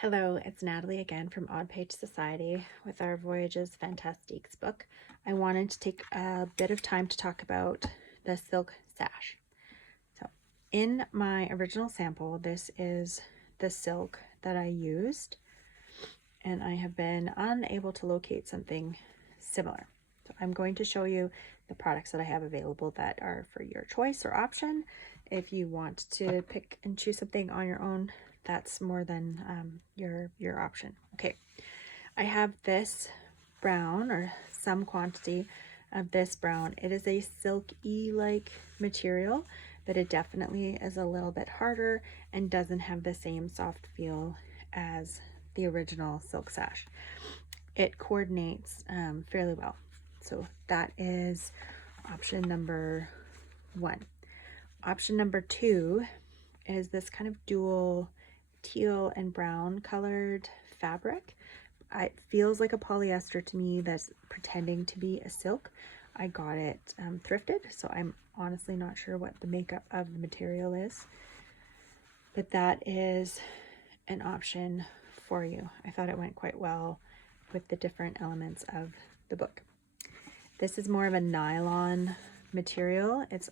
Hello, it's Natalie again from Odd Page Society with our Voyages Fantastiques book. I wanted to take a bit of time to talk about the silk sash. So in my original sample, this is the silk that I used, and I have been unable to locate something similar. So I'm going to show you the products that I have available that are for your choice or option. If you want to pick and choose something on your own, that's more than your option. Okay, I have this brown, or some quantity of this brown. It is a silky-like material, but it definitely is a little bit harder and doesn't have the same soft feel as the original silk sash. It coordinates fairly well. So that is option number 1. Option number 2 is this kind of dual teal and brown colored fabric. It feels like a polyester to me that's pretending to be a silk. I got it thrifted, so I'm honestly not sure what the makeup of the material is, but that is an option for you. I thought it went quite well with the different elements of the book. This is more of a nylon material. It's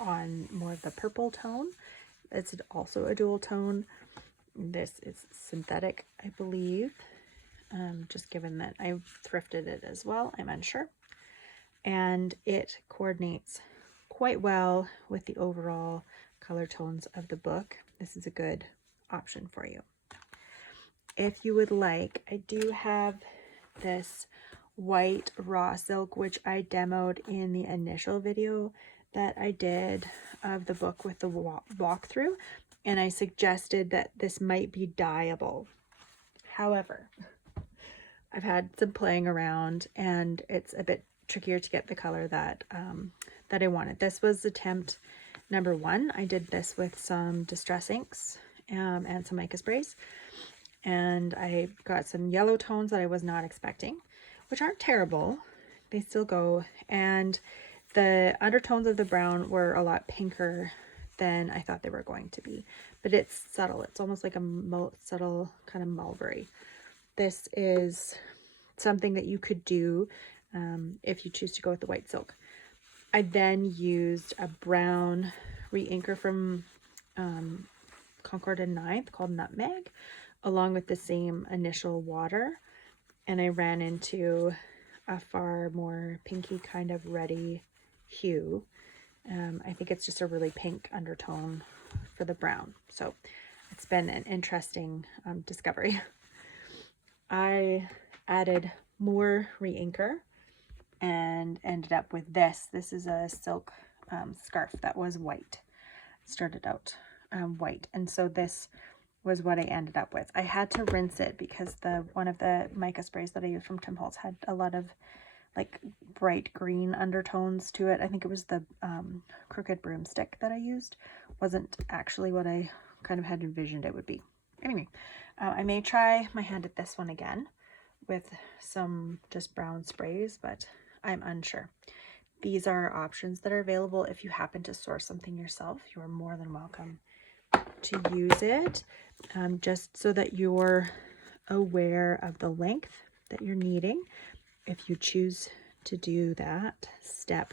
on more of the purple tone. It's also a dual tone. This is synthetic, I believe, just given that I thrifted it as well, I'm unsure. And it coordinates quite well with the overall color tones of the book. This is a good option for you. If you would like, I do have this white raw silk, which I demoed in the initial video that I did of the book with the walkthrough, and I suggested that this might be dyeable. However, I've had some playing around and it's a bit trickier to get the color that that I wanted. This was attempt number 1. I did this with some distress inks and some mica sprays, and I got some yellow tones that I was not expecting, which aren't terrible. They still go, and the undertones of the brown were a lot pinker than I thought they were going to be, but it's subtle. It's almost like a subtle kind of mulberry. This is something that you could do if you choose to go with the white silk. I then used a brown re-inker from Concord and Ninth called Nutmeg, along with the same initial water, and I ran into a far more pinky kind of reddy hue. I think it's just a really pink undertone for the brown, so it's been an interesting discovery. I added more re-inker and ended up with this. This is a silk scarf that was white. Started out white, and so this was what I ended up with. I had to rinse it because one of the mica sprays that I used from Tim Holtz had a lot of like bright green undertones to it. I think it was the crooked broomstick that I used. Wasn't actually what I kind of had envisioned it would be. Anyway, I may try my hand at this one again with some just brown sprays, but I'm unsure. These are options that are available. If you happen to source something yourself, you are more than welcome to use it, just so that you're aware of the length that you're needing if you choose to do that step.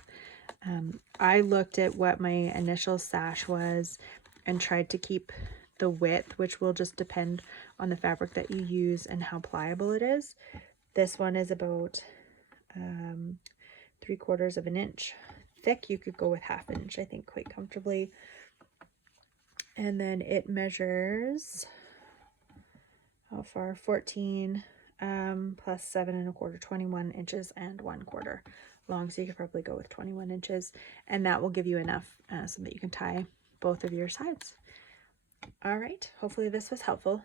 I looked at what my initial sash was and tried to keep the width, which will just depend on the fabric that you use and how pliable it is. This one is about 3/4 of an inch thick. You could go with 1/2 inch, I think, quite comfortably. And then it measures, how far? 14 plus 7 1/4, 21 inches and 1/4 long. So you could probably go with 21 inches, and that will give you enough so that you can tie both of your sides. All right, hopefully this was helpful.